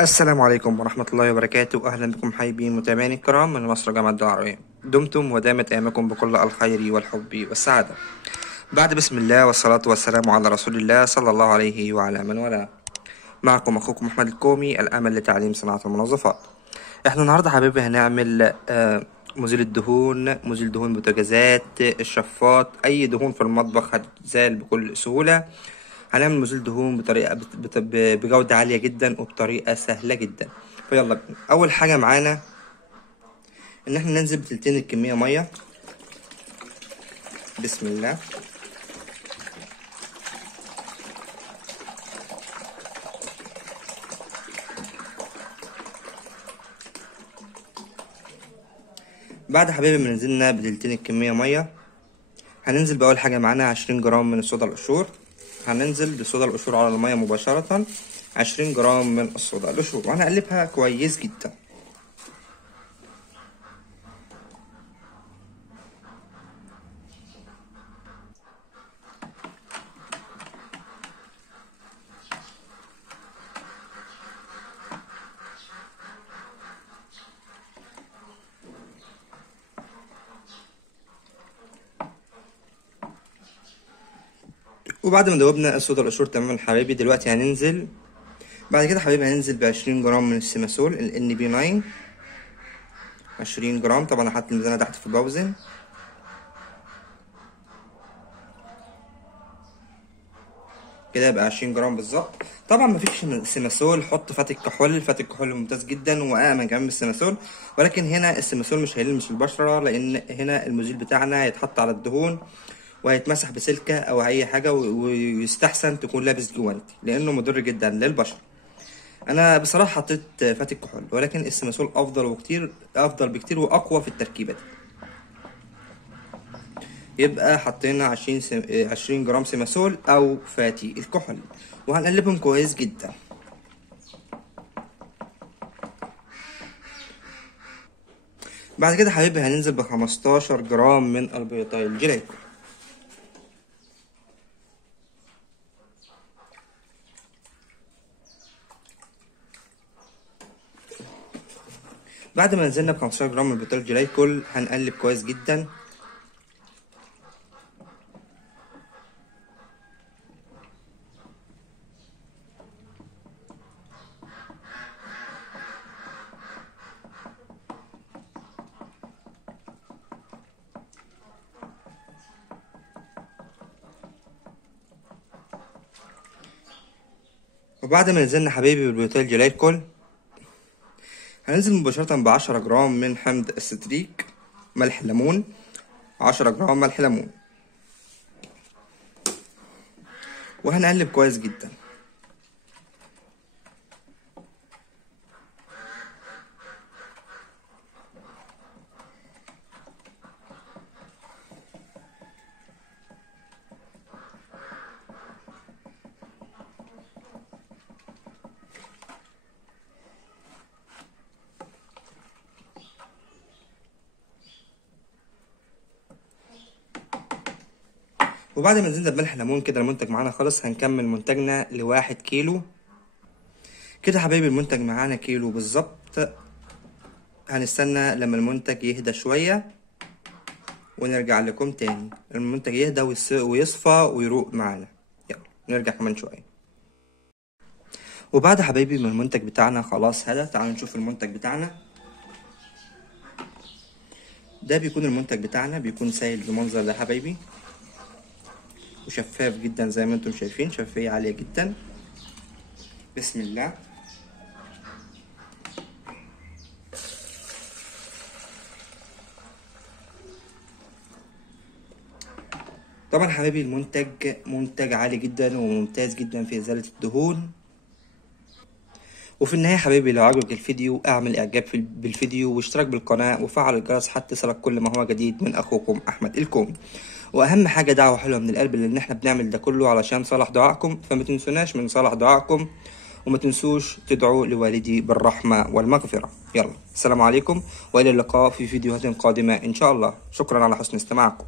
السلام عليكم ورحمة الله وبركاته. أهلا بكم حبايبي متابعيني الكرام من مصر جامعة العربية. دمتم ودامت أيامكم بكل الخير والحب والسعادة. بعد بسم الله والصلاة والسلام على رسول الله صلى الله عليه وعلى من والاه. معكم أخوكم أحمد الكومي، الأمل لتعليم صناعة المنظفات. احنا النهاردة حبايبي هنعمل مزيل دهون بوتاجازات، الشفاط، أي دهون في المطبخ هتزال بكل سهولة. هنعمل مزيل دهون بطريقة بجودة عالية جدا وبطريقة سهلة جدا. فيلا بينا. أول حاجة معانا إن احنا ننزل بتلتين الكمية مية. بسم الله. بعد حبايبي ما نزلنا بتلتين الكمية مية، هننزل بأول حاجة معانا 20 جرام من الصودا القشور. هننزل بصودا القشور على المية مباشرة، 20 جرام من الصودا القشور، وهنقلبها كويس جدا. وبعد ما دوبنا الصودا القشور تماما حبايبي، دلوقتي هننزل بعد كده حبايبي هننزل ب20 جرام من السيماسول NB9. 20 جرام، طبعا هحط الميزانة تحت في بوزن. كده يبقى 20 جرام بالظبط. طبعا مفيش سيماسول، حط فاتك كحول. فاتك كحول ممتاز جدا وآمن كمان من السيماسول، ولكن هنا السيماسول مش هيلمس البشرة، لأن هنا المزيل بتاعنا هيتحط على الدهون وهيتمسح بسلكة أو أي حاجة، ويستحسن تكون لابس جوانتي لأنه مضر جدا للبشرة. أنا بصراحة حطيت فاتك كحول، ولكن السيماسول أفضل بكتير وأقوى في التركيبة دي. يبقى حطينا 20 جرام سيماسول أو فاتي الكحول، وهنقلبهم كويس جدا. بعد كده حبيبي هننزل ب15 جرام من البيوتايل جليكول. بعد ما نزلنا ب15 جرام من البيوتايل جليكول هنقلب كويس جدا. وبعد ما نزلنا حبيبي بالبيوتايل جليكول هننزل مباشرة ب10 جرام من حمض الستريك، ملح ليمون. 10 جرام ملح ليمون، وهنقلب كويس جدا. وبعد ما نزلنا بملح ليمون كده المنتج معانا خلص. هنكمل منتجنا ل1 كيلو. كده حبايبي المنتج معانا كيلو بالظبط. هنستنى لما المنتج يهدى شوية ونرجع لكم تاني. المنتج يهدى ويصفى ويروق معانا. يلا نرجع كمان شوية. وبعد حبايبي ما المنتج بتاعنا خلاص هدى، تعالوا نشوف المنتج بتاعنا. ده بيكون المنتج بتاعنا، بيكون سايل بالمنظر ده حبايبي، وشفاف جدا زي ما انتم شايفين، شفافية عالية جدا. بسم الله. طبعا حبايبي المنتج منتج عالي جدا وممتاز جدا في ازالة الدهون. وفي النهاية حبايبي لو عجبك الفيديو اعمل اعجاب بالفيديو واشترك بالقناة وفعل الجرس حتى يصلك كل ما هو جديد من اخوكم احمد الكومي. واهم حاجة دعوة حلوة من القلب، لان احنا بنعمل ده كله علشان صالح دعائكم، فما تنسوناش من صالح دعائكم، وما تنسوش تدعوا لوالدي بالرحمة والمغفرة. يلا السلام عليكم، والى اللقاء في فيديوهات قادمة ان شاء الله. شكرا على حسن استماعكم.